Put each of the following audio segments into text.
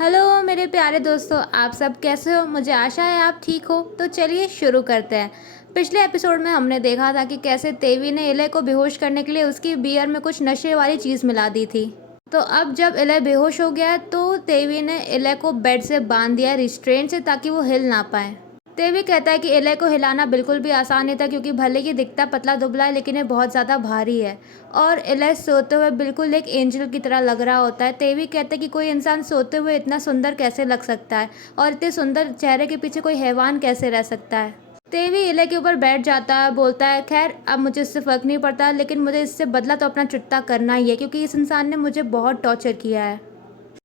Hello मेरे प्यारे दोस्तों, आप सब कैसे हो? मुझे आशा है आप ठीक हो। तो चलिए शुरू करते हैं। पिछले एपिसोड में हमने देखा था कि कैसे तेवी ने इले को बेहोश करने के लिए उसकी बियर में कुछ नशे वाली चीज़ मिला दी थी। तो अब जब इले बेहोश हो गया है तो तेवी ने इले को बेड से बांध दिया रिस्ट्रेंट से, ताकि वो हिल ना पाए। तेवी कहता है कि इले को हिलाना बिल्कुल भी आसान नहीं था, क्योंकि भले ही दिखता पतला दुबला है लेकिन ये बहुत ज़्यादा भारी है। और इले सोते हुए बिल्कुल एक एंजल की तरह लग रहा होता है। तेवी कहते हैं कि कोई इंसान सोते हुए इतना सुंदर कैसे लग सकता है, और इतने सुंदर चेहरे के पीछे कोई हैवान कैसे रह सकता है। तेवी इले के ऊपर बैठ जाता है, बोलता है खैर अब मुझे इससे फ़र्क नहीं पड़ता, लेकिन मुझे इससे बदला तो अपना चुकता करना ही है, क्योंकि इस इंसान ने मुझे बहुत टॉर्चर किया है।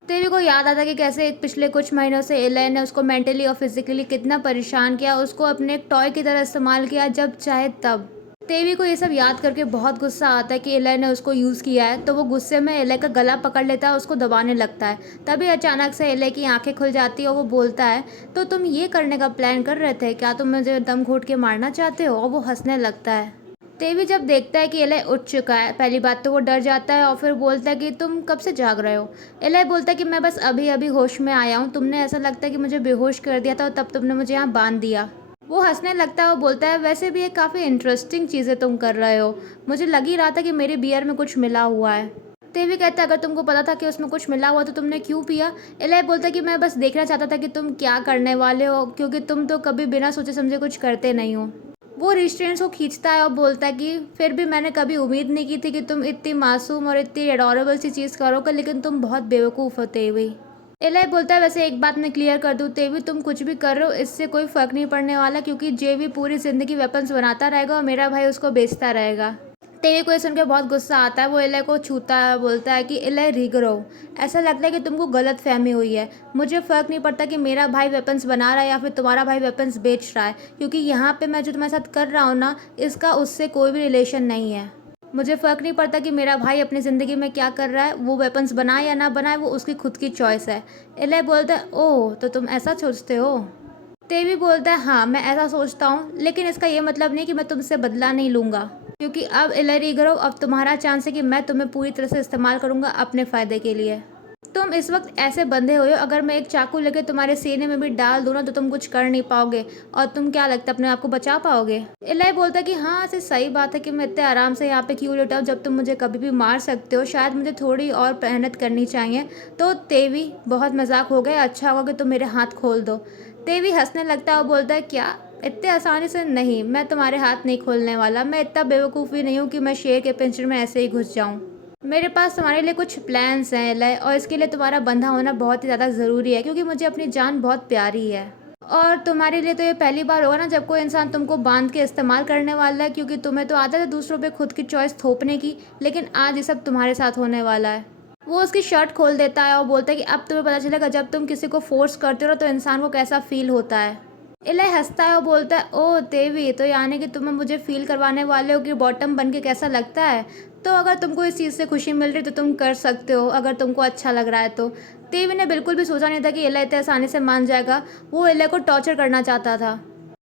तेवी को याद आता कि कैसे पिछले कुछ महीनों से एले ने उसको मेंटली और फिजिकली कितना परेशान किया, उसको अपने एक टॉय की तरह इस्तेमाल किया जब चाहे तब। तेवी को ये सब याद करके बहुत गुस्सा आता है कि एले ने उसको यूज़ किया है। तो वो गुस्से में एले का गला पकड़ लेता है, उसको दबाने लगता है। तभी अचानक से एले की आंखें खुल जाती है और वो बोलता है, तो तुम ये करने का प्लान कर रहे थे क्या? तुम मुझे दम घोट के मारना चाहते हो? और वो हंसने लगता है। तेवी जब देखता है कि एले उठ चुका है, पहली बात तो वो डर जाता है और फिर बोलता है कि तुम कब से जाग रहे हो? एले बोलता है कि मैं बस अभी अभी होश में आया हूँ, तुमने ऐसा लगता है कि मुझे बेहोश कर दिया था और तब तुमने मुझे यहाँ बांध दिया। वो हंसने लगता है और बोलता है वैसे भी ये काफ़ी इंटरेस्टिंग चीज़ें तुम कर रहे हो, मुझे लग ही रहा था कि मेरी बियर में कुछ मिला हुआ है। तेवी कहता है अगर तुमको पता था कि उसमें कुछ मिला हुआ तो तुमने क्यों पिया? एले बोलता है कि मैं बस देखना चाहता था कि तुम क्या करने वाले हो, क्योंकि तुम तो कभी बिना सोचे समझे कुछ करते नहीं हो। वो रिस्ट्रेंट्स को खींचता है और बोलता है कि फिर भी मैंने कभी उम्मीद नहीं की थी कि तुम इतनी मासूम और इतनी एडोरेबल सी चीज़ करोगे, लेकिन तुम बहुत बेवकूफ़ हो तेवी। एलाई बोलता है वैसे एक बात मैं क्लियर कर दूँ तेवी, तुम कुछ भी कर रहे हो इससे कोई फ़र्क नहीं पड़ने वाला, क्योंकि जेवी पूरी ज़िंदगी वेपन्स बनाता रहेगा और मेरा भाई उसको बेचता रहेगा। तेवी को ये सुन के बहुत गुस्सा आता है, वो इले को छूता है, बोलता है कि इले रिगरो, ऐसा लगता है कि तुमको गलत फहमी हुई है। मुझे फ़र्क नहीं पड़ता कि मेरा भाई वेपन्स बना रहा है या फिर तुम्हारा भाई वेपन्स बेच रहा है, क्योंकि यहाँ पे मैं जो तुम्हारे साथ कर रहा हूँ ना, इसका उससे कोई भी रिलेशन नहीं है। मुझे फ़र्क नहीं पड़ता कि मेरा भाई अपनी ज़िंदगी में क्या कर रहा है, वो वेपन्स बनाए या ना बनाए वो उसकी खुद की चॉइस है। इले बोलता है ओह तो तुम ऐसा सोचते हो? तेवी बोलता है हाँ मैं ऐसा सोचता हूँ, लेकिन इसका ये मतलब नहीं कि मैं तुमसे बदला नहीं लूँगा, क्योंकि अब इलरी ग्रो अब तुम्हारा चांस है कि मैं तुम्हें पूरी तरह से इस्तेमाल करूँगा अपने फ़ायदे के लिए। तुम इस वक्त ऐसे बंधे हुए हो, अगर मैं एक चाकू लेके तुम्हारे सीने में भी डाल दूँ ना तो तुम कुछ कर नहीं पाओगे, और तुम क्या लगता है अपने आप को बचा पाओगे? इलाई बोलता है कि हाँ ऐसे सही बात है कि मैं इतने आराम से यहाँ पे क्यों लेटा हूँ, जब तुम मुझे कभी भी मार सकते हो, शायद मुझे थोड़ी और मेहनत करनी चाहिए। तो तेवी बहुत मजाक हो गया, अच्छा होगा कि तुम मेरे हाथ खोल दो। तेवी हंसने लगता है और बोलता है क्या? इतने आसानी से नहीं, मैं तुम्हारे हाथ नहीं खोलने वाला। मैं इतना बेवकूफ़ भी नहीं हूँ कि मैं शेर के पिंजरे में ऐसे ही घुस जाऊँ। मेरे पास तुम्हारे लिए कुछ प्लान्स हैं लय, और इसके लिए तुम्हारा बंधा होना बहुत ही ज़्यादा ज़रूरी है, क्योंकि मुझे अपनी जान बहुत प्यारी है। और तुम्हारे लिए तो ये पहली बार होगा ना जब कोई इंसान तुमको बांध के इस्तेमाल करने वाला है, क्योंकि तुम्हें तो आदत है दूसरों पे खुद की चॉइस थोपने की, लेकिन आज ये सब तुम्हारे साथ होने वाला है। वो उसकी शर्ट खोल देता है और बोलता है कि अब तुम्हें पता चलेगा जब तुम किसी को फोर्स करते हो ना तो इंसान को कैसा फील होता है। इलाई हंसता है और बोलता है ओह तेवी, तो यानी कि तुम्हें मुझे फील करवाने वाले हो कि बॉटम बन के कैसा लगता है। तो अगर तुमको इस चीज़ से खुशी मिल रही तो तुम कर सकते हो, अगर तुमको अच्छा लग रहा है तो। तेवी ने बिल्कुल भी सोचा नहीं था कि इलाई इतने आसानी से मान जाएगा। वो इलाई को टॉर्चर करना चाहता था,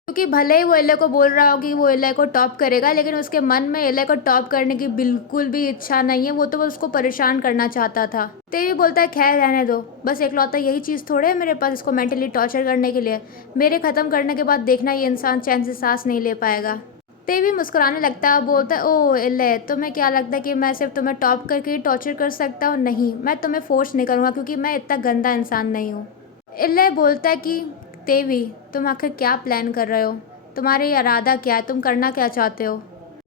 क्योंकि भले ही वो एले को बोल रहा हो कि वो एले को टॉप करेगा, लेकिन उसके मन में एले को टॉप करने की बिल्कुल भी इच्छा नहीं है। वो तो बस उसको परेशान करना चाहता था। तेवी बोलता है खैर रहने दो, बस इकलौता यही चीज़ थोड़े है मेरे पास इसको मेंटली टॉर्चर करने के लिए। मेरे ख़त्म करने के बाद देखना ये इंसान चैन से सांस नहीं ले पाएगा। तेवी मुस्कुराने लगता है और बोलता है ओह एले, तुम्हें क्या लगता है कि मैं सिर्फ तुम्हें टॉप करके ही टॉर्चर कर सकता हूँ? नहीं, मैं तुम्हें फोर्स नहीं करूँगा, क्योंकि मैं इतना गंदा इंसान नहीं हूँ। इले बोलता है कि तेवी तुम आखिर क्या प्लान कर रहे हो? तुम्हारे इरादा क्या है? तुम करना क्या चाहते हो?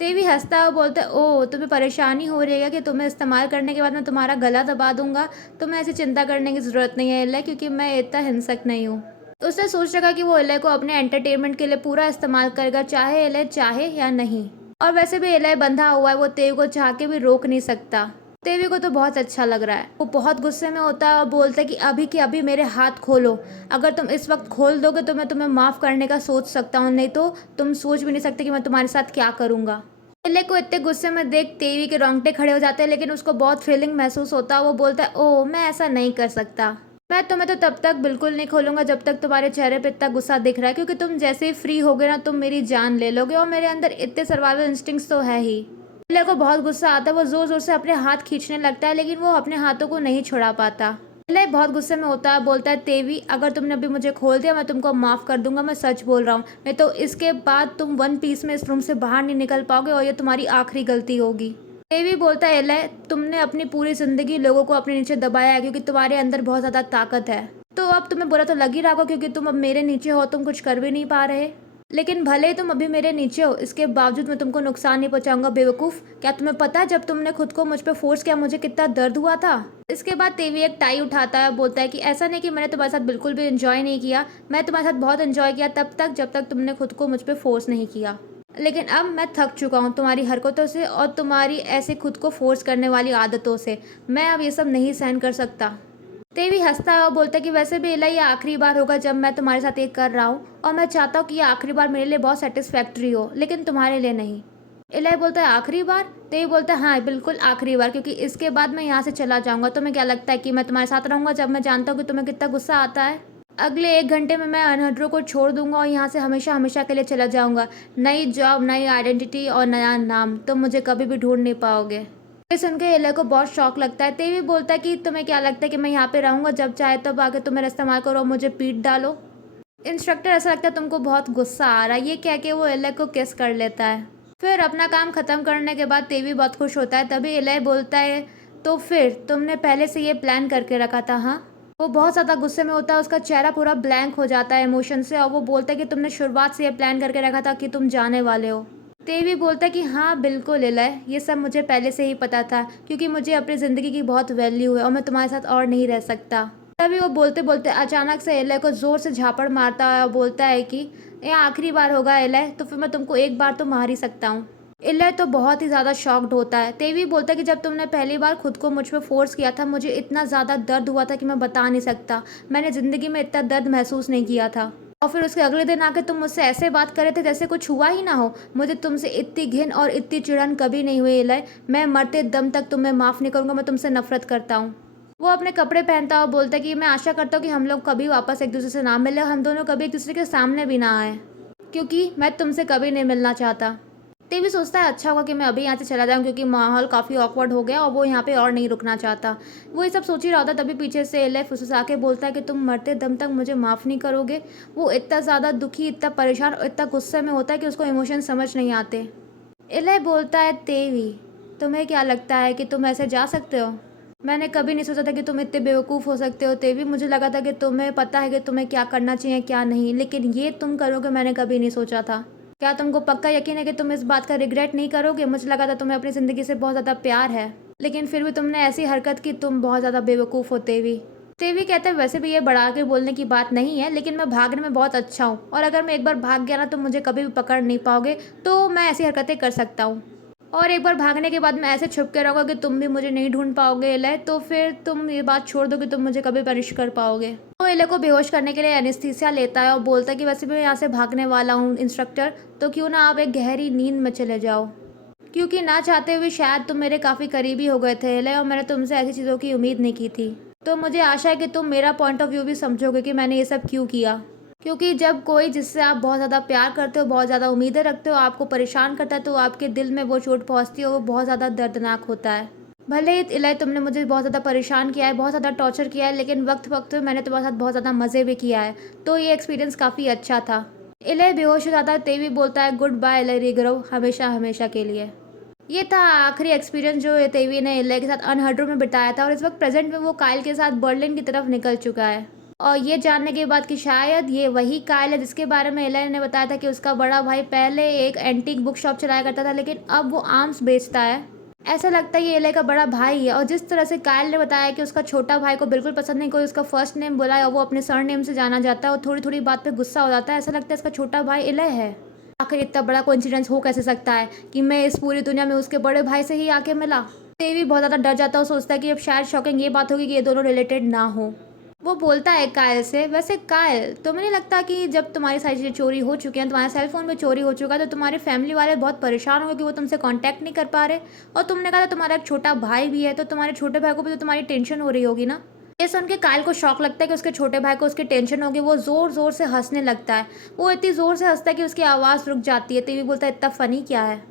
तेवी हंसता है और बोलता है ओह तुम्हें परेशानी हो रही है कि तुम्हें इस्तेमाल करने के बाद मैं तुम्हारा गला दबा दूंगा? तुम्हें ऐसी चिंता करने की ज़रूरत नहीं है इले, क्योंकि मैं इतना हिंसक नहीं हूँ। उसने सोच रखा कि वो इले को अपने एंटरटेनमेंट के लिए पूरा इस्तेमाल करेगा, चाहे इले चाहे या नहीं। और वैसे भी इले बंधा हुआ है, वो तेवी को चाह के भी रोक नहीं सकता। तेवी को तो बहुत अच्छा लग रहा है, वो बहुत गुस्से में होता है और बोलता है कि अभी के अभी मेरे हाथ खोलो। अगर तुम इस वक्त खोल दोगे तो मैं तुम्हें माफ़ करने का सोच सकता हूँ, नहीं तो तुम सोच भी नहीं सकते कि मैं तुम्हारे साथ क्या करूँगा। इले को इतने गुस्से में देख तेवी के रोंगटे खड़े हो जाते हैं, लेकिन उसको बहुत फीलिंग महसूस होता है। वो बोलता है ओह मैं ऐसा नहीं कर सकता, मैं तुम्हें तो तब तक बिल्कुल नहीं खोलूंगा जब तक तुम्हारे चेहरे पे इतना गुस्सा दिख रहा है, क्योंकि तुम जैसे ही फ्री होगे ना तुम मेरी जान ले लोगे, और मेरे अंदर इतने सर्वाइवल इंस्टिंक्ट्स तो है ही। इले को बहुत गुस्सा आता है, वो जोर जोर से अपने हाथ खींचने लगता है, लेकिन वो अपने हाथों को नहीं छुड़ा पाता। एले बहुत गुस्से में होता है, बोलता है तेवी अगर तुमने अभी मुझे खोल दिया मैं तुमको माफ़ कर दूंगा, मैं सच बोल रहा हूँ, नहीं तो इसके बाद तुम वन पीस में इस रूम से बाहर नहीं निकल पाओगे और ये तुम्हारी आखिरी गलती होगी। तेवी बोलता है एले तुमने अपनी पूरी ज़िंदगी लोगों को अपने नीचे दबाया है क्योंकि तुम्हारे अंदर बहुत ज़्यादा ताकत है, तो अब तुम्हें बुरा तो लग ही रहा होगा क्योंकि तुम अब मेरे नीचे हो, तुम कुछ कर भी नहीं पा रहे। लेकिन भले ही तुम अभी मेरे नीचे हो, इसके बावजूद मैं तुमको नुकसान नहीं पहुंचाऊंगा बेवकूफ़। क्या तुम्हें पता है जब तुमने खुद को मुझ पे फोर्स किया मुझे कितना दर्द हुआ था। इसके बाद तेवी एक टाई उठाता है और बोलता है कि ऐसा नहीं कि मैंने तुम्हारे साथ बिल्कुल भी एंजॉय नहीं किया, मैं तुम्हारे साथ बहुत एंजॉय किया तब तक जब तक तुमने खुद को मुझ पर फोर्स नहीं किया, लेकिन अब मैं थक चुका हूँ तुम्हारी हरकतों से और तुम्हारी ऐसे खुद को फोर्स करने वाली आदतों से। मैं अब ये सब नहीं सहन कर सकता। तेवी हंसता है और बोलता है कि वैसे भी इला ये आखिरी बार होगा जब मैं तुम्हारे साथ ये कर रहा हूँ और मैं चाहता हूँ कि ये आखिरी बार मेरे लिए बहुत सेटिस्फैक्ट्री हो, लेकिन तुम्हारे लिए नहीं। इलाई बोलता है आखिरी बार। तेवी बोलता है हाँ बिल्कुल आखिरी बार, क्योंकि इसके बाद मैं यहाँ से चला जाऊँगा। तुम्हें क्या लगता है कि मैं तुम्हारे साथ रहूँगा जब मैं जानता हूँ कि तुम्हें कितना गुस्सा आता है। अगले 1 घंटे में मैं अनहड्रो को छोड़ दूंगा और यहाँ से हमेशा हमेशा के लिए चला जाऊँगा। नई जॉब, नई आइडेंटिटी और नया नाम, तुम मुझे कभी भी ढूंढ नहीं पाओगे। ये सुन के एले को बहुत शौक लगता है। तेवी बोलता है कि तुम्हें क्या लगता है कि मैं यहाँ पे रहूँगा, जब चाहे तब आके तुम्हें इस्तेमाल करो और मुझे पीट डालो। इंस्ट्रक्टर ऐसा लगता है तुमको बहुत गुस्सा आ रहा है, ये कह के वो एले को किस कर लेता है। फिर अपना काम ख़त्म करने के बाद तेवी बहुत खुश होता है। तभी एले बोलता है तो फिर तुमने पहले से ये प्लान करके रखा था हाँ। वो बहुत ज़्यादा गुस्से में होता है, उसका चेहरा पूरा ब्लैंक हो जाता है इमोशन से, और वो बोलता है कि तुमने शुरुआत से ये प्लान करके रखा था कि तुम जाने वाले हो। तेवी बोलता है कि हाँ बिल्कुल इलय, ये सब मुझे पहले से ही पता था क्योंकि मुझे अपनी ज़िंदगी की बहुत वैल्यू है और मैं तुम्हारे साथ और नहीं रह सकता। तभी वो बोलते बोलते अचानक से इलय को ज़ोर से झापड़ मारता है और बोलता है कि ये आखिरी बार होगा इलय, तो फिर मैं तुमको एक बार तो मार ही सकता हूँ। इलय तो बहुत ही ज़्यादा शॉक्ड होता है। तेवी बोलता है कि जब तुमने पहली बार खुद को मुझ पर फोर्स किया था मुझे इतना ज़्यादा दर्द हुआ था कि मैं बता नहीं सकता, मैंने ज़िंदगी में इतना दर्द महसूस नहीं किया था। और फिर उसके अगले दिन आके तुम मुझसे ऐसे बात करे थे जैसे कुछ हुआ ही ना हो। मुझे तुमसे इतनी घिन और इतनी चिढ़न कभी नहीं हुई इलय, मैं मरते दम तक तुम्हें माफ़ नहीं करूँगा, मैं तुमसे नफरत करता हूँ। वो अपने कपड़े पहनता और बोलता है कि मैं आशा करता हूँ कि हम लोग कभी वापस एक दूसरे से ना मिले और हम दोनों कभी एक दूसरे के सामने भी ना आए, क्योंकि मैं तुमसे कभी नहीं मिलना चाहता। टीवी सोचता है अच्छा होगा कि मैं अभी यहाँ से चला जाऊँ क्योंकि माहौल काफ़ी ऑकवर्ड हो गया और वो यहाँ पे और नहीं रुकना चाहता। वो ये सब सोच ही रहा था तभी पीछे से एले फुसफुसा के बोलता है कि तुम मरते दम तक मुझे माफ़ नहीं करोगे। वो इतना ज़्यादा दुखी, इतना परेशान और इतना गुस्से में होता है कि उसको इमोशन समझ नहीं आते। एले बोलता है तेवी तुम्हें क्या लगता है कि तुम ऐसे जा सकते हो? मैंने कभी नहीं सोचा था कि तुम इतने बेवकूफ़ हो सकते हो तेवी, मुझे लगा था कि तुम्हें पता है कि तुम्हें क्या करना चाहिए क्या नहीं, लेकिन ये तुम करोगे मैंने कभी नहीं सोचा था। क्या तुमको पक्का यकीन है कि तुम इस बात का रिग्रेट नहीं करोगे? मुझे लगा था तुम्हें अपनी ज़िंदगी से बहुत ज़्यादा प्यार है, लेकिन फिर भी तुमने ऐसी हरकत की, तुम बहुत ज़्यादा बेवकूफ़ हो तेवी। तेवी कहते हैं वैसे भी ये बढ़ा के बोलने की बात नहीं है, लेकिन मैं भागने में बहुत अच्छा हूँ और अगर मैं एक बार भाग गया ना तो मुझे कभी भी पकड़ नहीं पाओगे, तो मैं ऐसी हरकतें कर सकता हूँ। और एक बार भागने के बाद मैं ऐसे छुप के रहूँगा कि तुम भी मुझे नहीं ढूंढ पाओगे एले, तो फिर तुम ये बात छोड़ दो कि तुम मुझे कभी पनिश कर पाओगे। वो एले को बेहोश करने के लिए एनेस्थीसिया लेता है और बोलता है कि वैसे भी मैं यहाँ से भागने वाला हूँ इंस्ट्रक्टर, तो क्यों ना आप एक गहरी नींद में चले जाओ, क्योंकि ना चाहते हुए शायद तुम मेरे काफ़ी करीबी हो गए थे एले और मैंने तुमसे ऐसी चीज़ों की उम्मीद नहीं की थी। तो मुझे आशा है कि तुम मेरा पॉइंट ऑफ व्यू भी समझोगे कि मैंने ये सब क्यों किया, क्योंकि जब कोई जिससे आप बहुत ज़्यादा प्यार करते हो, बहुत ज़्यादा उम्मीदें रखते हो, आपको परेशान करता है तो आपके दिल में वो चोट पहुंचती है, वो बहुत ज़्यादा दर्दनाक होता है। भले ही इलय तुमने मुझे बहुत ज़्यादा परेशान किया है, बहुत ज़्यादा टॉर्चर किया है, लेकिन वक्त वक्त में मैंने तुम्हारे साथ बहुत ज़्यादा मज़े भी किया है, तो ये एक्सपीरियंस काफ़ी अच्छा था। इलय बेहोश हो जाता है, तेवी बोलता है गुड बाय इलय रिगरो, हमेशा हमेशा के लिए। ये था आखिरी एक्सपीरियंस जो तेवी ने इलय के साथ अनहर्डो में बिताया था और इस वक्त प्रेजेंट में वो काइल के साथ बर्लिन की तरफ निकल चुका है। और ये जानने के बाद कि शायद ये वही काइल है जिसके बारे में इलय ने बताया था कि उसका बड़ा भाई पहले एक एंटीक बुक शॉप चलाया करता था, लेकिन अब वो आर्म्स बेचता है। ऐसा लगता है ये इलय का बड़ा भाई है। और जिस तरह से काइल ने बताया कि उसका छोटा भाई को बिल्कुल पसंद नहीं कोई उसका फर्स्ट नेम बोला है और वो अपने सर नेम से जाना जाता है और थोड़ी थोड़ी बात पे गुस्सा हो जाता है, ऐसा लगता है इसका छोटा भाई इलय है। आखिर इतना बड़ा कोइंसिडेंस हो कैसे सकता है कि मैं इस पूरी दुनिया में उसके बड़े भाई से ही आके मिला। देवी बहुत ज़्यादा डर जाता है और सोचता है कि अब शायद शॉकिंग ये बात होगी कि ये दोनों रिलेटेड ना हो। वो बोलता है कायल से, वैसे कायल तुम्हें नहीं लगता कि जब तुम्हारी सारी चीज़ें चोरी हो चुकी हैं, तुम्हारा सेल फोन भी चोरी हो चुका है, तो तुम्हारे फैमिली वाले बहुत परेशान होंगे कि वो तुमसे कांटेक्ट नहीं कर पा रहे, और तुमने कहा था तुम्हारा एक छोटा भाई भी है, तो तुम्हारे छोटे भाई को भी तो तुम्हारी टेंशन हो रही होगी ना। ये सुन के कायल को शौक लगता है कि उसके छोटे भाई को उसकी टेंशन होगी। वो ज़ोर ज़ोर से हंसने लगता है। वो इतनी ज़ोर से हंसता है कि उसकी आवाज़ रुक जाती है। टीवी बोलता है इतना फ़नी क्या है।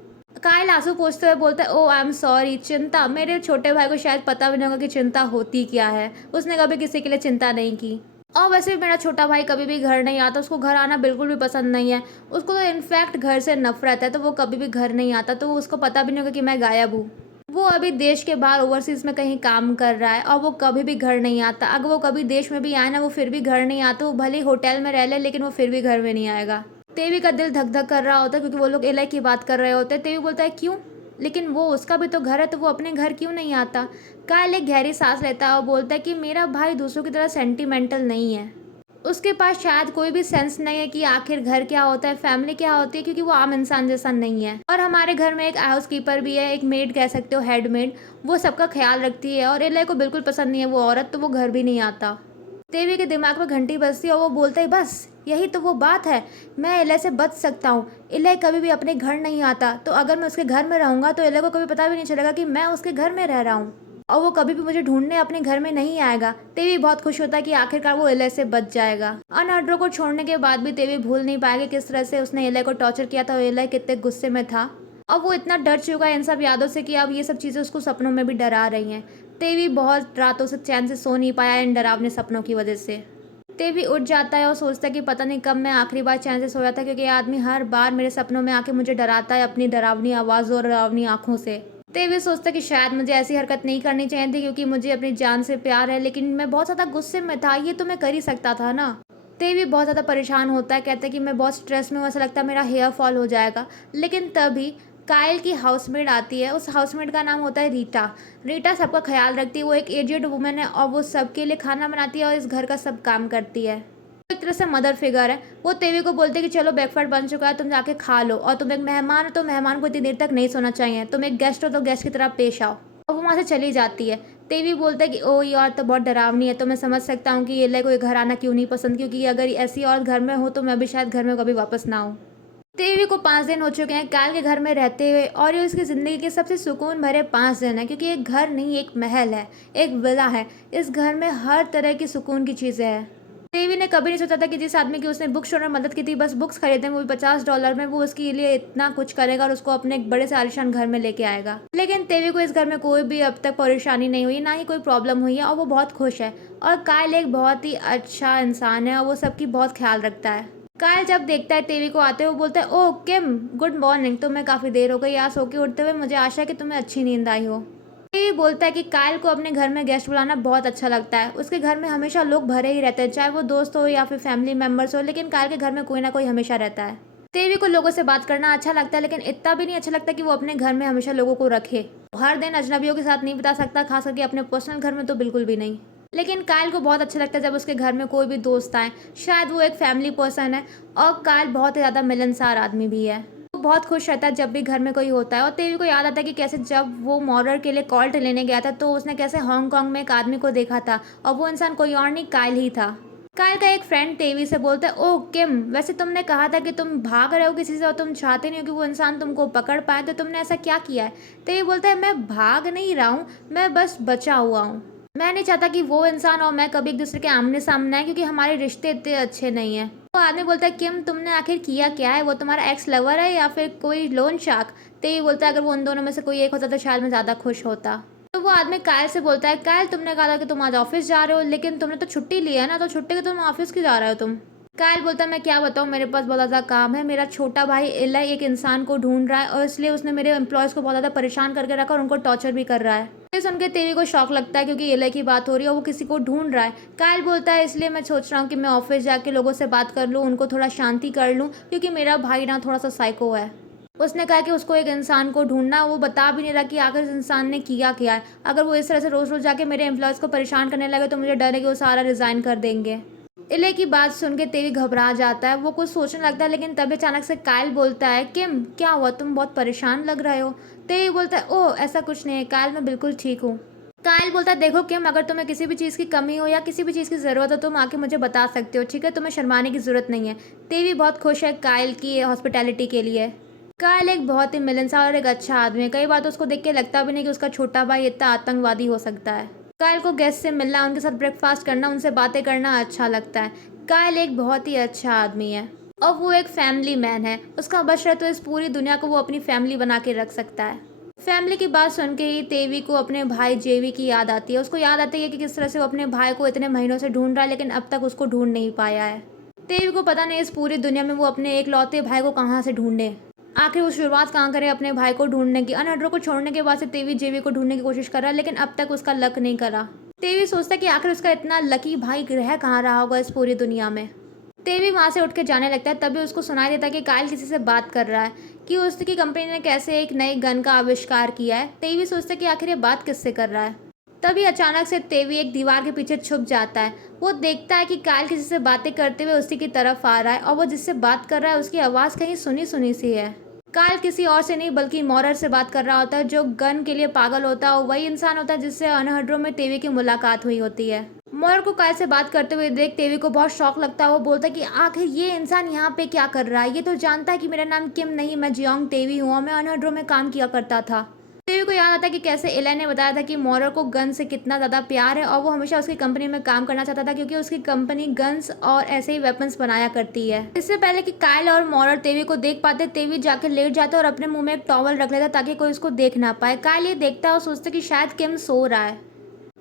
कायल आंसू पोंछते हुए बोलता है, ओह आई एम सॉरी, चिंता, मेरे छोटे भाई को शायद पता भी नहीं होगा कि चिंता होती क्या है। उसने कभी किसी के लिए चिंता नहीं की। और वैसे भी मेरा छोटा भाई कभी भी घर नहीं आता, उसको घर आना बिल्कुल भी पसंद नहीं है। उसको तो इनफैक्ट घर से नफ़रत है, तो वो कभी भी घर नहीं आता, तो उसको पता भी नहीं होगा कि मैं गायब हूँ। वो अभी देश के बाहर ओवरसीज़ में कहीं काम कर रहा है और वो कभी भी घर नहीं आता। अगर वो कभी देश में भी आए ना, वो फिर भी घर नहीं आता। वो भले ही होटल में रह ले, लेकिन वो फिर भी घर में नहीं आएगा। तेवी का दिल धक-धक कर रहा होता है क्योंकि वो लोग एलाई की बात कर रहे होते हैं। तेवी बोलता है, क्यों? लेकिन वो उसका भी तो घर है, तो वो अपने घर क्यों नहीं आता? कायल एक गहरी सांस लेता है और बोलता है कि मेरा भाई दूसरों की तरह सेंटिमेंटल नहीं है। उसके पास शायद कोई भी सेंस नहीं है कि आखिर घर क्या होता है, फैमिली क्या होती है, क्योंकि वो आम इंसान जैसा नहीं है। और हमारे घर में एक हाउस कीपर भी है, एक मेड कह सकते हो, हेड मेड। वो सबका ख्याल रखती है और एलाई को बिल्कुल पसंद नहीं है वो औरत, तो वो घर भी नहीं आता। देवी के दिमाग में घंटी बजती है और वो बोलता है, बस यही तो वो बात है, मैं एलाई से बच सकता हूँ। एलाई कभी भी अपने घर नहीं आता, तो अगर मैं उसके घर में रहूँगा तो एलाई को कभी पता भी नहीं चलेगा कि मैं उसके घर में रह रहा हूँ। और वो कभी भी मुझे ढूंढने अपने घर में नहीं आएगा। तेवी बहुत खुश होता है कि आखिरकार वो एलाई से बच जाएगा। अनहड्रो को छोड़ने के बाद भी तेवी भूल नहीं पाएगी किस तरह से उसने एलाई को टॉर्चर किया था और एलाई कितने गुस्से में था। और वो इतना डर चुका है इन सब यादों से कि अब ये सब चीज़ें उसको सपनों में भी डरा रही हैं। तेवी बहुत रातों से चैन से सो नहीं पाया इन डरावने सपनों की वजह से। तेवी उठ जाता है और सोचता है कि पता नहीं कब मैं आखिरी बार चैन से सोया था, क्योंकि ये आदमी हर बार मेरे सपनों में आके मुझे डराता है अपनी डरावनी आवाज़ और डरावनी आंखों से। तेवी सोचता है कि शायद मुझे ऐसी हरकत नहीं करनी चाहिए थी, क्योंकि मुझे अपनी जान से प्यार है, लेकिन मैं बहुत ज़्यादा गुस्से में था, ये तो मैं कर ही सकता था ना। तेवी बहुत ज़्यादा परेशान होता है, कहता है कि मैं बहुत स्ट्रेस में हूँ, ऐसा लगता है मेरा हेयर फॉल हो जाएगा। लेकिन तभी कायल की हाउसमेड आती है। उस हाउसमेड का नाम होता है रीटा। रीटा सबका ख्याल रखती है, वो एक एजेड वुमेन है और वो सबके लिए खाना बनाती है और इस घर का सब काम करती है। एक तरह से मदर फिगर है। वो तेवी को बोलते हैं कि चलो ब्रेकफास्ट बन चुका है, तुम जाके खा लो, और तुम एक मेहमान हो तो मेहमान को इतनी देर तक नहीं सोना चाहिए, तुम एक गेस्ट हो तो गेस्ट की तरह पेश आओ। और वो वहाँ से चली जाती है। तेवी बोलता है कि ओ ये औरत तो बहुत डरावनी है, तो मैं समझ सकता हूँ कि ये को ये घर आना क्यों नहीं पसंद, क्योंकि अगर ऐसी औरत घर में हो तो मैं भी शायद घर में कभी वापस ना आऊँ। तेवी को 5 दिन हो चुके हैं कायल के घर में रहते हुए, और ये उसकी ज़िंदगी के सबसे सुकून भरे 5 दिन है, क्योंकि एक घर नहीं, एक महल है, एक विला है। इस घर में हर तरह की सुकून की चीज़ें हैं। देवी ने कभी नहीं सोचा था कि जिस आदमी की उसने बुक स्टोर में मदद की थी, बस बुक्स खरीदने में, वो भी $50 में, वो उसके लिए इतना कुछ करेगा और उसको अपने एक बड़े से आलीशान घर में लेके आएगा। लेकिन देवी को इस घर में कोई भी अब तक परेशानी नहीं हुई, ना ही कोई प्रॉब्लम हुई है, और वो बहुत खुश है। और कायल एक बहुत ही अच्छा इंसान है और वो सबकी बहुत ख्याल रखता है। कायल जब देखता है तेवी को आते हुए, वो बोलता है, ओह किम, गुड मॉर्निंग, तुम्हें काफ़ी देर हो गई आज सो के उठते हुए, मुझे आशा है कि तुम्हें अच्छी नींद आई हो। ये बोलता है कि कायल को अपने घर में गेस्ट बुलाना बहुत अच्छा लगता है। उसके घर में हमेशा लोग भरे ही रहते हैं, चाहे वो दोस्त हो या फिर फैमिली मेम्बर्स हो, लेकिन कायल के घर में कोई ना कोई हमेशा रहता है। तेवी को लोगों से बात करना अच्छा लगता है, लेकिन इतना भी नहीं अच्छा लगता कि वो अपने घर में हमेशा लोगों को रखे। हर दिन अजनबियों के साथ नहीं बिता सकता, खास करके अपने पर्सनल घर में तो बिल्कुल भी नहीं। लेकिन कायल को बहुत अच्छा लगता है जब उसके घर में कोई भी दोस्त आए, शायद वो एक फैमिली पर्सन है। और कायल बहुत ही ज़्यादा मिलनसार आदमी भी है। वो बहुत खुश रहता है जब भी घर में कोई होता है। और तेवी को याद आता है कि कैसे जब वो मॉर्डर के लिए कॉल्ट लेने गया था, तो उसने कैसे हांगकांग में एक आदमी को देखा था, और वो इंसान कोई और नहीं, कायल ही था। कायल का एक फ्रेंड तेवी से बोलता है, ओह किम, वैसे तुमने कहा था कि तुम भाग रहे हो किसी से और तुम चाहते नहीं हो कि वो इंसान तुमको पकड़ पाए, तो तुमने ऐसा क्या किया है? तेवी बोलता है, मैं भाग नहीं रहा हूँ, मैं बस बचा हुआ हूँ। मैं नहीं चाहता कि वो इंसान और मैं कभी एक दूसरे के आमने सामने आए, क्योंकि हमारे रिश्ते इतने अच्छे नहीं हैं। वो आदमी बोलता है, किम तुमने आखिर किया क्या है? वो तुम्हारा एक्स लवर है या फिर कोई लोन शार्क? तेवी बोलता है, अगर वो उन दोनों में से कोई एक होता तो शायद मैं ज़्यादा खुश होता। तो वो आदमी कायल से बोलता है, कायल तुमने कहा था कि तुम आज ऑफिस जा रहे हो, लेकिन तुमने तो छुट्टी ली है ना, तो छुट्टी के तुम ऑफिस क्यों जा रहे हो तुम? कायल बोलता है, मैं क्या बताऊँ, मेरे पास बहुत ज़्यादा काम है। मेरा छोटा भाई एलाई एक इंसान को ढूंढ रहा है, और इसलिए उसने मेरे एम्प्लॉयज़ को बहुत ज़्यादा परेशान करके रखा और उनको टॉर्चर भी कर रहा है। ये सुन के तेवी को शौक लगता है, क्योंकि एलाई की बात हो रही है और वो किसी को ढूंढ रहा है। कायल बोलता है, इसलिए मैं सोच रहा हूँ कि मैं ऑफिस जाके लोगों से बात कर लूँ, उनको थोड़ा शांति कर लूँ, क्योंकि मेरा भाई ना थोड़ा सा साइको है। उसने कहा कि उसको एक इंसान को ढूंढना, वो बता भी नहीं रहा कि आखिर इस इंसान ने किया क्या है। अगर वो इस तरह से रोज़ रोज़ जाके मेरे एम्प्लॉयज़ को परेशान करने लगे, तो मुझे डर है कि वो सारा रिज़ाइन कर देंगे। इले की बात सुन के तेवी घबरा जाता है, वो कुछ सोचने लगता है, लेकिन तभी अचानक से कायल बोलता है, किम क्या हुआ, तुम बहुत परेशान लग रहे हो? तेवी बोलता है, ओह ऐसा कुछ नहीं है कायल, मैं बिल्कुल ठीक हूँ। कायल बोलता है, देखो किम, अगर तुम्हें किसी भी चीज़ की कमी हो या किसी भी चीज़ की ज़रूरत हो, तुम आके मुझे बता सकते हो, ठीक है? तुम्हें शर्माने की ज़रूरत नहीं है। तेवी बहुत खुश है कायल की हॉस्पिटैलिटी के लिए। कायल एक बहुत ही मिलनसार और एक अच्छा आदमी है। कई बार तो उसको देख के लगता भी नहीं कि उसका छोटा भाई इतना आतंकवादी हो सकता है। कायल को गेस्ट से मिलना, उनके साथ ब्रेकफास्ट करना, उनसे बातें करना अच्छा लगता है। कायल एक बहुत ही अच्छा आदमी है। और वो एक फैमिली मैन है। उसका बस है तो इस पूरी दुनिया को वो अपनी फैमिली बना के रख सकता है। फैमिली की बात सुन के ही तेवी को अपने भाई जेवी की याद आती है। उसको याद आती है कि किस तरह से वो अपने भाई को इतने महीनों से ढूंढ रहा है, लेकिन अब तक उसको ढूंढ नहीं पाया है। तेवी को पता नहीं इस पूरी दुनिया में वो अपने एक लौते भाई को कहाँ से ढूंढे। आखिर वो शुरुआत कहाँ करे अपने भाई को ढूंढने की। अनहड्रो को छोड़ने के बाद से तेवी जेवी को ढूंढने की कोशिश कर रहा है, लेकिन अब तक उसका लक नहीं करा। तेवी सोचता है कि आखिर उसका इतना लकी भाई रह कहाँ रहा होगा इस पूरी दुनिया में। तेवी वहाँ से उठ के जाने लगता है, तभी उसको सुनाई देता है कि कायल किसी से बात कर रहा है कि उसकी कंपनी ने कैसे एक नई गन का आविष्कार किया है। तेवी सोचता है कि आखिर ये बात किससे कर रहा है। तभी अचानक से तेवी एक दीवार के पीछे छुप जाता है। वो देखता है कि कायल किसी से बातें करते हुए उसी की तरफ आ रहा है, और वो जिससे बात कर रहा है उसकी आवाज़ कहीं सुनी सुनी सी है। कायल किसी और से नहीं बल्कि मॉरर से बात कर रहा होता है, जो गन के लिए पागल होता है और वही इंसान होता है जिससे अनहड्रो में तेवी की मुलाकात हुई होती है। मॉरर को कायल से बात करते हुए देख तेवी को बहुत शौक लगता है। वो बोलता है कि आखिर ये इंसान यहाँ पे क्या कर रहा है। ये तो जानता है कि मेरा नाम किम नहीं, मैं जियोंग तेवी हूँ और मैं अनहड्रो में काम किया करता था। तेवी को याद आता है कि कैसे एला ने बताया था कि मॉरर को गन से कितना ज़्यादा प्यार है और वो हमेशा उसकी कंपनी में काम करना चाहता था, क्योंकि उसकी कंपनी गन्स और ऐसे ही वेपन्स बनाया करती है। इससे पहले कि कायल और मॉरर तेवी को देख पाते, तेवी जाकर लेट जाता और अपने मुंह में एक टॉवल रख लेता ताकि कोई उसको देख ना पाए। कायल ये देखता है और सोचता है कि शायद किम सो रहा है।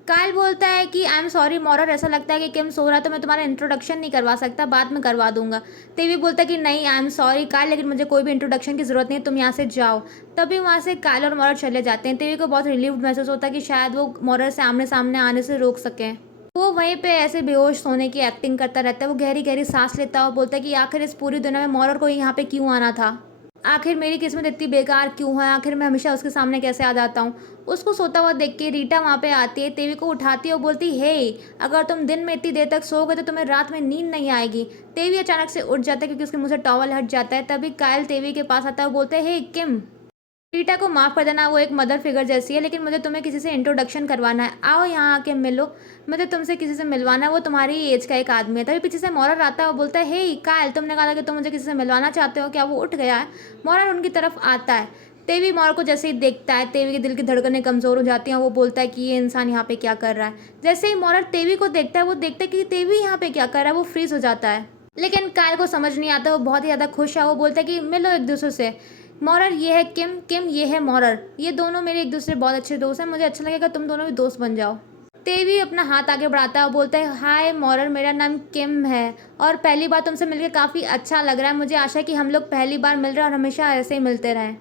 कायल बोलता है कि आई एम सॉरी मॉरर, ऐसा लगता है कि किम सो रहा है तो मैं तुम्हारा इंट्रोडक्शन नहीं करवा सकता, बाद में करवा दूंगा। तेवी बोलता है कि नहीं आई एम सॉरी कायल, लेकिन मुझे कोई भी इंट्रोडक्शन की ज़रूरत नहीं है, तुम यहाँ से जाओ। तभी वहाँ से कायल और मॉरर चले जाते हैं। तेवी को बहुत रिलीव्ड महसूस होता है कि शायद वो मॉरर से आमने सामने आने से रोक सकें। वो वहीं पे ऐसे बेहोश होने की एक्टिंग करता रहता है। वो गहरी गहरी सांस लेता है और बोलता है कि आखिर इस पूरी दुनिया में मॉरर को यहाँ पे क्यों आना था। आखिर मेरी किस्मत इतनी बेकार क्यों है। आखिर मैं हमेशा उसके सामने कैसे आ जाता हूँ। उसको सोता हुआ देख के रीटा वहाँ पे आती है, तेवी को उठाती है और बोलती हे, अगर तुम दिन में इतनी देर तक सोओगे तो तुम्हें रात में नींद नहीं आएगी। तेवी अचानक से उठ जाता है क्योंकि उसके मुंह से टॉवल हट जाता है। तभी कायल तेवी के पास आता है और बोलते हैं हे किम, रीटा को माफ़ कर देना, वो एक मदर फिगर जैसी है, लेकिन मुझे तुम्हें किसी से इंट्रोडक्शन करवाना है। आओ यहाँ आके मिलो, मुझे तुमसे किसी से मिलवाना है, वो तुम्हारी एज का एक आदमी है। तभी पीछे से मॉरर आता है और बोलता है हे कायल, तुमने कहा था कि तुम मुझे किसी से मिलवाना चाहते हो, क्या वो उठ गया है। मॉरर उनकी तरफ आता है। तेवी मॉरर को जैसे ही देखता है, तेवी के दिल की धड़कनें कमज़ोर हो जाती हैं। वो बोलता है कि ये इंसान यहाँ पे क्या कर रहा है। जैसे ही मॉरर तेवी को देखता है, वो देखता है कि तेवी यहाँ पे क्या कर रहा है। वो फ्रीज हो जाता है, लेकिन कायल को समझ नहीं आता। वो बहुत ही ज़्यादा खुश है। वो बोलता है कि मिलो एक दूसरे से। मॉरर ये है किम, किम ये है मॉरर, ये दोनों मेरे एक दूसरे बहुत अच्छे दोस्त हैं। मुझे अच्छा लगेगा तुम दोनों भी दोस्त बन जाओ। तेवी अपना हाथ आगे बढ़ाता है और बोलता है हाय मॉरर, मेरा नाम किम है और पहली बार तुमसे मिलकर काफ़ी अच्छा लग रहा है। मुझे आशा है कि हम लोग पहली बार मिल रहे हैं और हमेशा ऐसे ही मिलते रहें।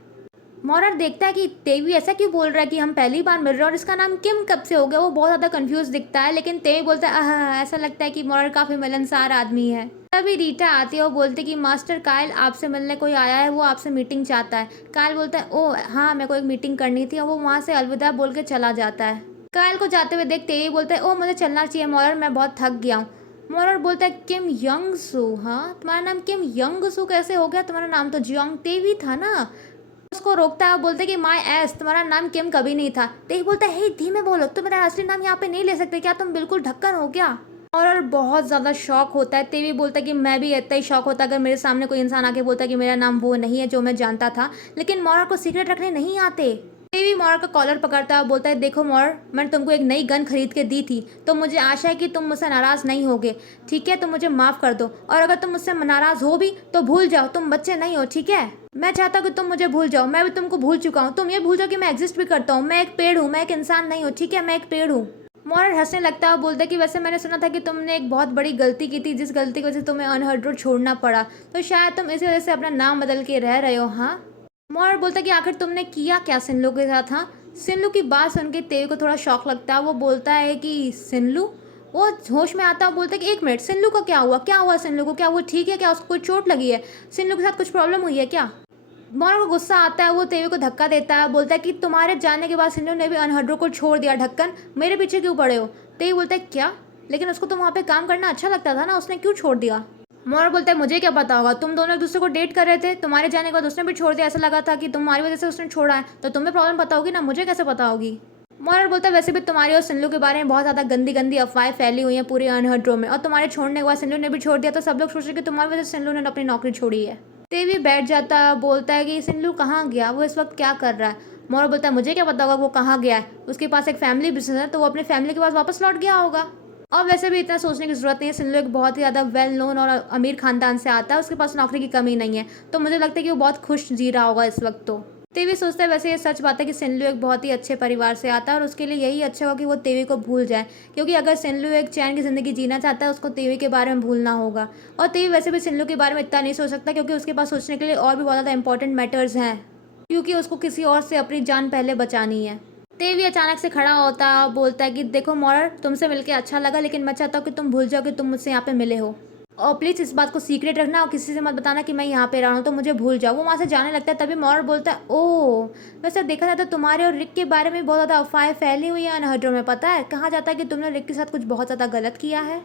मॉरर देखता है कि तेवी ऐसा क्यों बोल रहा है कि हम पहली बार मिल रहे हैं और इसका नाम किम कब से हो गया। वो बहुत ज़्यादा कंफ्यूज दिखता है, लेकिन तेवी बोलता है ऐसा लगता है कि मॉरर काफ़ी मिलनसार आदमी है। तभी रीटा आती है और बोलती है कि मास्टर कायल आपसे मिलने कोई आया है, वो आपसे मीटिंग चाहता है। कायल बोलता है ओ हाँ, मेरे को एक मीटिंग करनी थी, और वो वहाँ से अलविदा बोल के चला जाता है। कायल को जाते हुए देख तेवी बोलता है ओ मुझे चलना चाहिए मॉरर, मैं बहुत थक गया हूँ। मॉरर बोलता है किम यंग सू, हाँ तुम्हारा नाम किम यंग सू कैसे हो गया, तुम्हारा नाम तो जियोंग तेवी था ना। उसको रोकता है और बोलते कि माय एस, तुम्हारा नाम किम कभी नहीं था। तेही बोलता है हे धीमे बोलो, तुम मेरा असली नाम यहाँ पे नहीं ले सकते क्या, तुम बिल्कुल ढक्कन हो क्या। और बहुत ज़्यादा शौक होता है। तेवी बोलता है कि मैं भी इतना ही शौक होता अगर मेरे सामने कोई इंसान आके बोलता कि मेरा नाम वो नहीं है जो मैं जानता था, लेकिन मॉरर को सीक्रेट रखने नहीं आते। तेवी मॉरर का कॉलर पकड़ता है और बोलता है देखो मॉरर, मैंने तुमको एक नई गन खरीद के दी थी, तो मुझे आशा है कि तुम मुझसे नाराज़ नहीं होगे, ठीक है, तो मुझे माफ़ कर दो। और अगर तुम मुझसे नाराज़ हो भी तो भूल जाओ, तुम बच्चे नहीं हो, ठीक है। मैं चाहता हूँ कि तुम मुझे भूल जाओ, मैं भी तुमको भूल चुका हूँ। तुम ये भूल जाओ कि मैं एग्जिस्ट भी करता हूँ, मैं एक पेड़ हूँ, मैं एक इंसान नहीं हूँ, ठीक है, मैं एक पेड़ हूँ। मॉरर हंसने लगता है और बोलता है कि वैसे मैंने सुना था कि तुमने एक बहुत बड़ी गलती की थी, जिस गलती की वजह से तुम्हें अनहर्ड छोड़ना पड़ा, तो शायद तुम इसी वजह से अपना नाम बदल के रह रहे हो। हाँ, मॉरर बोलता है कि आखिर तुमने किया क्या सिनलू के साथ। हाँ, सिनलू की बात सुन के तेवी को थोड़ा शौक लगता है। वो बोलता है कि सिनलू, वो होश में आता है, बोलता है कि एक मिनट, सिनलू को क्या हुआ, क्या हुआ सिनलू को, क्या वो ठीक है, क्या उसको कोई चोट लगी है, सिनलू के साथ कुछ प्रॉब्लम हुई है क्या। मॉरर को गुस्सा आता है। वो तेवी को धक्का देता है, बोलता है कि तुम्हारे जाने के बाद सिंधु ने भी अनहड्रो को छोड़ दिया, ढक्कन मेरे पीछे क्यों पड़े हो। तेवी बोलता है क्या, लेकिन उसको तो वहाँ पे काम करना अच्छा लगता था ना, उसने क्यों छोड़ दिया। मॉरर बोलता है मुझे क्या पता होगा, तुम दोनों एक दूसरे को डेट कर रहे थे, तुम्हारे जाने के बाद उसने भी छोड़ दिया, ऐसा लगा था कि तुम्हारी वजह से उसने छोड़ा है, तो तुम्हें प्रॉब्लम पता होगी ना, मुझे कैसे पता होगी। मॉरर बोलता है वैसे भी तुम्हारी और सिंधु के बारे में बहुत ज़्यादा गंदी गंदी अफवाहें फैली हुई हैं पूरे अनहड्रो में, और तुम्हारे छोड़ने के बाद सिंधु ने भी छोड़ दिया, तो सब लोग सोच रहे कि तुम्हारी वजह से सिंधु ने अपनी नौकरी छोड़ी है। तेवी बैठ जाता है, बोलता है कि सिंधु कहाँ गया, वो इस वक्त क्या कर रहा है। मॉरर बोलता है मुझे क्या पता होगा वो कहाँ गया है, उसके पास एक फैमिली बिजनेस है, तो वो अपने फैमिली के पास वापस लौट गया होगा। और वैसे भी इतना सोचने की ज़रूरत नहीं है, सिंधु एक बहुत ही ज़्यादा वेल नोन और अमीर ख़ानदान से आता है, उसके पास नौकरी की कमी नहीं है। तो मुझे लगता है कि वो बहुत खुश जी रहा होगा इस वक़्त तो। तेवी सोचता है वैसे ये सच बात है कि सिंधु एक बहुत ही अच्छे परिवार से आता है और उसके लिए यही अच्छा होगा कि वो तेवी को भूल जाए, क्योंकि अगर सिंधु एक चैन की ज़िंदगी जीना चाहता है, उसको तेवी के बारे में भूलना होगा। और तेवी वैसे भी सिंधु के बारे में इतना नहीं सोच सकता, क्योंकि उसके पास सोचने के लिए और भी बहुत ज़्यादा इंपॉर्टेंट मैटर्स हैं, क्योंकि उसको किसी और से अपनी जान पहले बचानी है। देवी अचानक से खड़ा होता है और बोलता है कि देखो मोरर, तुमसे मिलके अच्छा लगा, लेकिन मैं चाहता हूँ कि तुम भूल जाओ कि तुम मुझसे यहाँ पे मिले हो। और प्लीज़ इस बात को सीक्रेट रखना और किसी से मत बताना कि मैं यहाँ पे रहा हूँ, तो मुझे भूल जाओ। वो वहाँ से जाने लगता है, तभी मोरर बोलता है ओह, वैसे देखा जाए तो तुम्हारे और रिक के बारे में बहुत ज़्यादा अफवाहें फैली हुई हैं अनहदों में। पता है, कहा जाता है कि तुमने रिक के साथ कुछ बहुत ज़्यादा गलत किया है।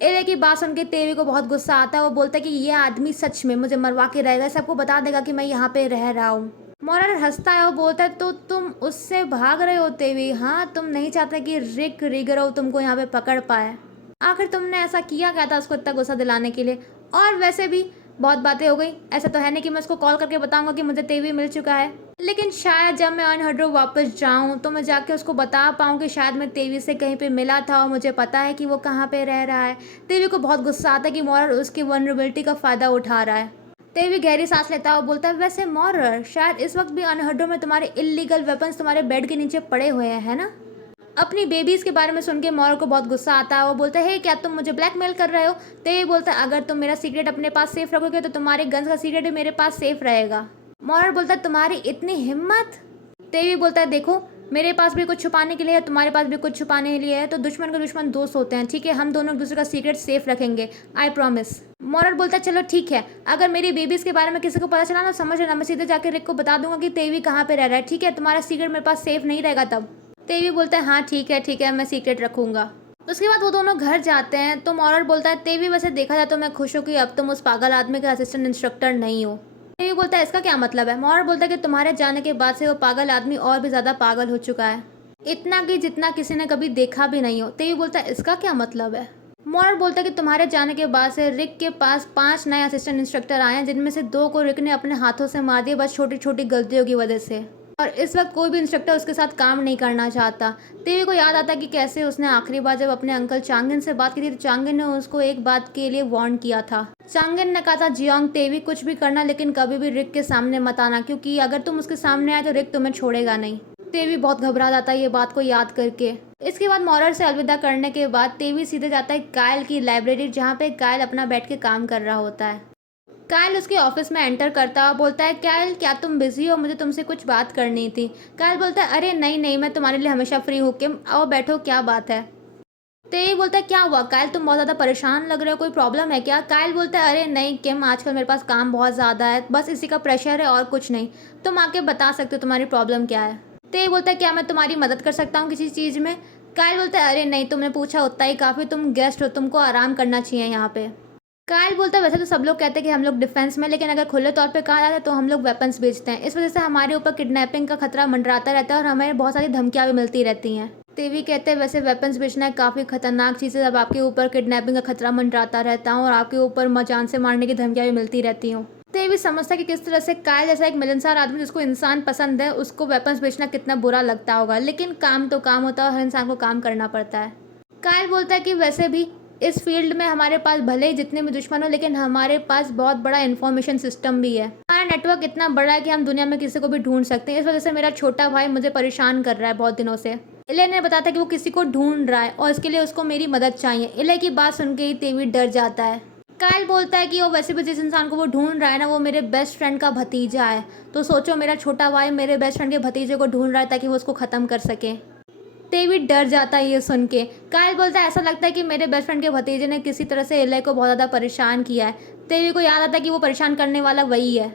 एले की बात सुन के तेवी को बहुत गुस्सा आता है। वो बोलता है कि ये आदमी सच में मुझे मरवा के रहेगा, सबको बता देगा कि मैं यहाँ पे रह रहा हूँ। मोरर हंसता है और बोलता है तो तुम उससे भाग रहे होते हुए, हाँ तुम नहीं चाहते कि रिक रिगरो तुमको यहाँ पे पकड़ पाए। आखिर तुमने ऐसा किया क्या था उसको इतना गुस्सा दिलाने के लिए। और वैसे भी बहुत बातें हो गई, ऐसा तो है नहीं कि मैं उसको कॉल करके बताऊंगा कि मुझे तेवी मिल चुका है, लेकिन शायद जब मैं अनहड्रो वापस जाऊं तो मैं जाके उसको बता पाऊँ कि शायद मैं तेवी से कहीं पे मिला था और मुझे पता है कि वो कहाँ पे रह रहा है। तेवी को बहुत गुस्सा आता है कि मोरर उसकी वनरेबिलिटी का फ़ायदा उठा रहा है। तेवी गहरी सांस लेता है और बोलता है वैसे मोरर, शायद इस वक्त भी अनहड्रो में तुम्हारे इलीगल वेपन्स तुम्हारे बेड के नीचे पड़े हुए हैं, है ना। अपनी बेबीज़ के बारे में सुन के मोरर को बहुत गुस्सा आता है। वो बोलता है क्या तुम मुझे ब्लैकमेल कर रहे हो। तेवी बोलता है अगर तुम मेरा सीक्रेट अपने पास सेफ रखोगे तो तुम्हारे गन्स का सीक्रेट भी मेरे पास सेफ रहेगा। मोरर बोलता है तुम्हारी इतनी हिम्मत। तेवी बोलता है देखो, मेरे पास भी कुछ छुपाने के लिए है, तुम्हारे पास भी कुछ छुपाने के लिए है, तो दुश्मन के दुश्मन दोस्त होते हैं, ठीक है। हम दोनों एक दूसरे का सीक्रेट सेफ रखेंगे, आई प्रॉमिस। मोरर बोलता है चलो ठीक है, अगर मेरी बेबीज़ के बारे में किसी को पता चला ना, समझ लेना मैं सीधे जाकर रिक को बता दूंगा कि तेवी कहाँ पे रह रहा है, ठीक है। तुम्हारा सीक्रेट मेरे पास सेफ नहीं रहेगा तब। तेवी बोलता है हाँ ठीक है, मैं सीक्रेट रखूंगा। उसके बाद वो दोनों घर जाते हैं तो मोरर बोलता है तेवी वैसे देखा जाए तो मैं खुश हूँ कि अब तुम उस पागल आदमी का असिस्टेंट इंस्ट्रक्टर नहीं हो। तेवी बोलता है इसका क्या मतलब है। मोरर बोलता है कि तुम्हारे जाने के बाद से वो पागल आदमी और भी ज़्यादा पागल हो चुका है, इतना कि जितना किसी ने कभी देखा भी नहीं हो। तेवी बोलता है इसका क्या मतलब है। मोरर बोलता है कि तुम्हारे जाने के बाद से रिक के पास 5 नए असिस्टेंट इंस्ट्रक्टर आए हैं, जिनमें से 2 को रिक ने अपने हाथों से मार दिया, बस छोटी छोटी गलतियों की वजह से। और इस वक्त कोई भी इंस्ट्रक्टर उसके साथ काम नहीं करना चाहता। तेवी को याद आता कि कैसे उसने आखिरी बार जब अपने अंकल चांगिन से बात की थी तो चांगिन ने उसको एक बात के लिए वार्न किया था। चांगिन ने कहा था जियोंग तेवी कुछ भी करना लेकिन कभी भी रिक के सामने मत आना, क्योंकि अगर तुम उसके सामने आए तो रिक तुम्हें छोड़ेगा नहीं। तेवी बहुत घबरा जाता है ये बात को याद करके। इसके बाद मोरर से अलविदा करने के बाद तेवी सीधे जाता है कायल की लाइब्रेरी, जहाँ पे कायल अपना बैठ के काम कर रहा होता है। कायल उसके ऑफिस में एंटर करता है, बोलता है कायल क्या तुम बिजी हो, मुझे तुमसे कुछ बात करनी थी। कायल बोलता है अरे नहीं नहीं, मैं तुम्हारे लिए हमेशा फ्री हूँ, किम आओ बैठो, क्या बात है। तेई बोलता है क्या हुआ कायल, तुम बहुत ज़्यादा परेशान लग रहे हो, कोई प्रॉब्लम है क्या। कायल बोलता है अरे नहीं किम, आजकल मेरे पास काम बहुत ज़्यादा है, बस इसी का प्रेशर है और कुछ नहीं, तुम आके बता सकते हो तुम्हारी प्रॉब्लम क्या है। तेई बोलता है क्या मैं तुम्हारी मदद कर सकता हूँ किसी चीज़ में। कायल बोलता है अरे नहीं, तुमने पूछा उतना ही काफ़ी, तुम गेस्ट हो, तुमको आराम करना चाहिए यहाँ पे। कायल बोलता है वैसे तो सब लोग कहते हैं कि हम लोग डिफेंस में, लेकिन अगर खुले तौर पे कहा जाए तो हम लोग वेपन्स बेचते हैं, इस वजह से हमारे ऊपर किडनैपिंग का खतरा मंडराता रहता है और हमें बहुत सारी धमकियाँ भी मिलती रहती हैं। तेवी कहते हैं वैसे वेपन्स बेचना एक काफ़ी खतरनाक चीज़ है, जब आपके ऊपर किडनैपिंग का खतरा मंडराता रहता है और आपके ऊपर जान से मारने की धमकियाँ भी मिलती रहती हूँ। तेवी समझता है कि किस तरह से कायल जैसा एक मिलनसार आदमी जिसको इंसान पसंद है, उसको वेपन्स बेचना कितना बुरा लगता होगा, लेकिन काम तो काम होता है और हर इंसान को काम करना पड़ता है। कायल बोलता है कि वैसे भी इस फील्ड में हमारे पास भले ही जितने भी दुश्मन हो, लेकिन हमारे पास बहुत बड़ा इन्फॉर्मेशन सिस्टम भी है। हमारा नेटवर्क इतना बड़ा है कि हम दुनिया में किसी को भी ढूंढ सकते हैं। इस वजह से मेरा छोटा भाई मुझे परेशान कर रहा है बहुत दिनों से। इले ने बताया था कि वो किसी को ढूंढ रहा है और इसके लिए उसको मेरी मदद चाहिए। इले की बात सुन के ही तेवी डर जाता है। कायल बोलता है कि वो वैसे भी जिस इंसान को वो ढूंढ रहा है ना, वो मेरे बेस्ट फ्रेंड का भतीजा है, तो सोचो मेरा छोटा भाई मेरे बेस्ट फ्रेंड के भतीजे को ढूंढ रहा है ताकि वो उसको ख़त्म कर सके। तेवी डर जाता है ये सुन के। कायल बोलता है ऐसा लगता है कि मेरे बेस्ट फ्रेंड के भतीजे ने किसी तरह से इले को बहुत ज़्यादा परेशान किया है। तेवी को याद आता है कि वो परेशान करने वाला वही है।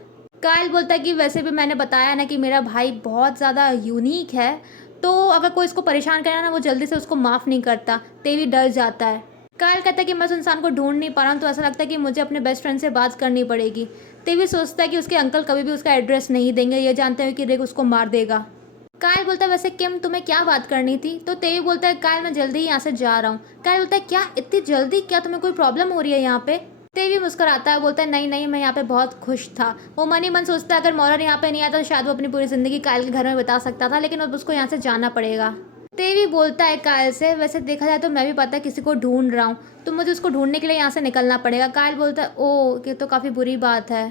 कायल बोलता है कि वैसे भी मैंने बताया ना कि मेरा भाई बहुत ज़्यादा यूनिक है, तो अगर कोई इसको परेशान करे ना, वो जल्दी से उसको माफ़ नहीं करता। तेवी डर जाता है। कायल कहता है कि मैं उस इंसान को ढूंढ नहीं पा रहा हूँ, तो ऐसा लगता है कि मुझे अपने बेस्ट फ्रेंड से बात करनी पड़ेगी। तेवी सोचता है कि उसके अंकल कभी भी उसका एड्रेस नहीं देंगे, ये जानते हुए कि रिक उसको मार देगा। कायल बोलता है वैसे किम तुम्हें क्या बात करनी थी, तो तेवी बोलता है कायल मैं जल्दी ही यहाँ से जा रहा हूँ। कायल बोलता है क्या इतनी जल्दी, क्या तुम्हें कोई प्रॉब्लम हो रही है यहाँ पे। तेवी मुस्कुराता है, बोलता है नहीं नहीं, मैं यहाँ पे बहुत खुश था। वो मन ही मन सोचता है अगर मोरर यहाँ पे नहीं आता तो शायद वो अपनी पूरी ज़िंदगी कायल के घर में बिता सकता था, लेकिन अब उसको यहाँ से जाना पड़ेगा। तेवी बोलता है कायल से, वैसे देखा जाए तो मैं भी पता है किसी को ढूंढ रहा हूँ, तो मुझे उसको ढूंढने के लिए यहाँ से निकलना पड़ेगा। कायल बोलता है ओह ये तो काफ़ी बुरी बात है,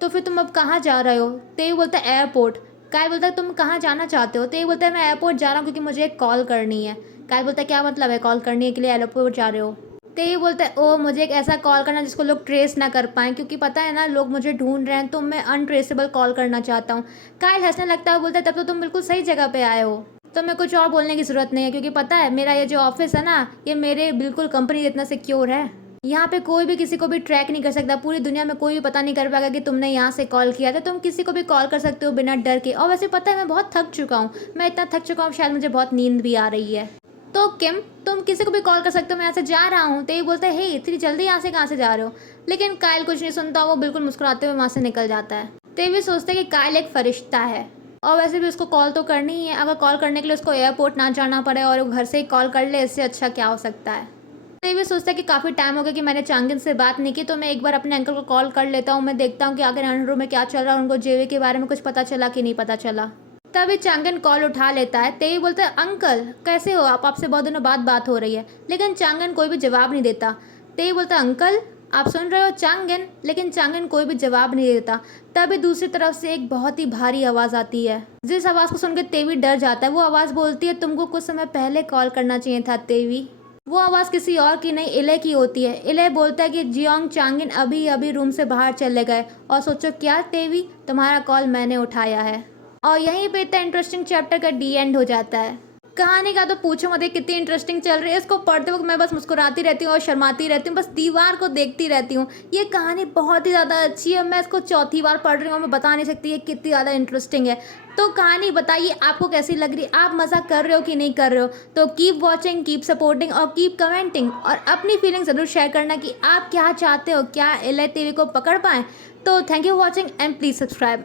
तो फिर तुम अब कहाँ जा रहे हो? तेवी बोलता है एयरपोर्ट। कायल बोलता है तुम कहाँ जाना चाहते हो? तेवी बोलता है मैं एयरपोर्ट जा रहा हूँ क्योंकि मुझे एक कॉल करनी है। कायल बोलता है क्या मतलब है कॉल करने के लिए एयरपोर्ट जा रहे हो? तेवी बोलता है ओह मुझे एक ऐसा कॉल करना जिसको लोग ट्रेस ना कर पाएँ, क्योंकि पता है ना लोग मुझे ढूंढ रहे हैं, तो मैं अनट्रेसेबल कॉल करना चाहता हूँ। कायल हंसने लगता है, बोलता है तब तो तुम बिल्कुल सही जगह पे आए हो, तो मैं कुछ और बोलने की ज़रूरत नहीं है, क्योंकि पता है मेरा ये जो ऑफिस है ना, ये मेरे बिल्कुल कंपनी जितना सिक्योर है। यहाँ पे कोई भी किसी को भी ट्रैक नहीं कर सकता, पूरी दुनिया में कोई भी पता नहीं कर पाएगा कि तुमने यहाँ से कॉल किया था। तुम किसी को भी कॉल कर सकते हो बिना डर के। और वैसे पता है मैं बहुत थक चुका हूँ, मैं इतना थक चुका हूँ शायद मुझे बहुत नींद भी आ रही है। तो किम तुम किसी को भी कॉल कर सकते हो, मैं यहाँ से जा रहा हूँ। तो ये बोलता है हे इतनी जल्दी यहाँ से कहाँ से जा रहे हो? लेकिन कायल कुछ नहीं सुनता, वो बिल्कुल मुस्कुराते हुए वहाँ से निकल जाता है। तो ये भी सोचते हैं कि कायल एक फरिश्ता है, और वैसे भी उसको कॉल तो करनी ही है। अगर कॉल करने के लिए उसको एयरपोर्ट ना जाना पड़े और वो घर से ही कॉल कर ले, इससे अच्छा क्या हो सकता है। तो ये भी सोचता है कि काफ़ी टाइम हो गया कि मैंने चांगिन से बात नहीं की, तो मैं एक बार अपने अंकल को कॉल कर लेता हूँ। मैं देखता हूँ कि आगे अंडर में क्या चल रहा है, उनको जेवे के बारे में कुछ पता चला कि नहीं पता चला। तभी चांगन कॉल उठा लेता है। तेवी बोलता है अंकल कैसे हो आप, आपसे बहुत दिनों बाद बात हो रही है। लेकिन चांगन कोई भी जवाब नहीं देता। तेवी बोलता है अंकल आप सुन रहे हो चांगन, लेकिन चांगन कोई भी जवाब नहीं देता। तभी दूसरी तरफ से एक बहुत ही भारी आवाज़ आती है, जिस आवाज़ को सुनकर तेवी डर जाता है। वो आवाज़ बोलती है तुमको कुछ समय पहले कॉल करना चाहिए था तेवी। वो आवाज़ किसी और की नहीं इले की होती है। इले बोलता है कि जियोंग चांगिन अभी अभी रूम से बाहर चले गए, और सोचो क्या तेवी तुम्हारा कॉल मैंने उठाया है। और यहीं पे इतना इंटरेस्टिंग चैप्टर का डी एंड हो जाता है। कहानी का तो पूछो मत कितनी इंटरेस्टिंग चल रही है। इसको पढ़ते वक्त मैं बस मुस्कुराती रहती हूँ और शर्माती रहती हूँ, बस दीवार को देखती रहती हूँ। ये कहानी बहुत ही ज़्यादा अच्छी है, मैं इसको चौथी बार पढ़ रही हूँ, मैं बता नहीं सकती ये कितनी ज़्यादा इंटरेस्टिंग है। तो कहानी बताइए आपको कैसी लग रही है, आप मज़ा कर रहे हो कि नहीं कर रहे हो? तो कीप वॉचिंग, कीप सपोर्टिंग और कीप कमेंटिंग, और अपनी फीलिंग ज़रूर शेयर करना कि आप क्या चाहते हो, क्या इले टीवी को पकड़ पाएँ। तो thank you for watching and please subscribe.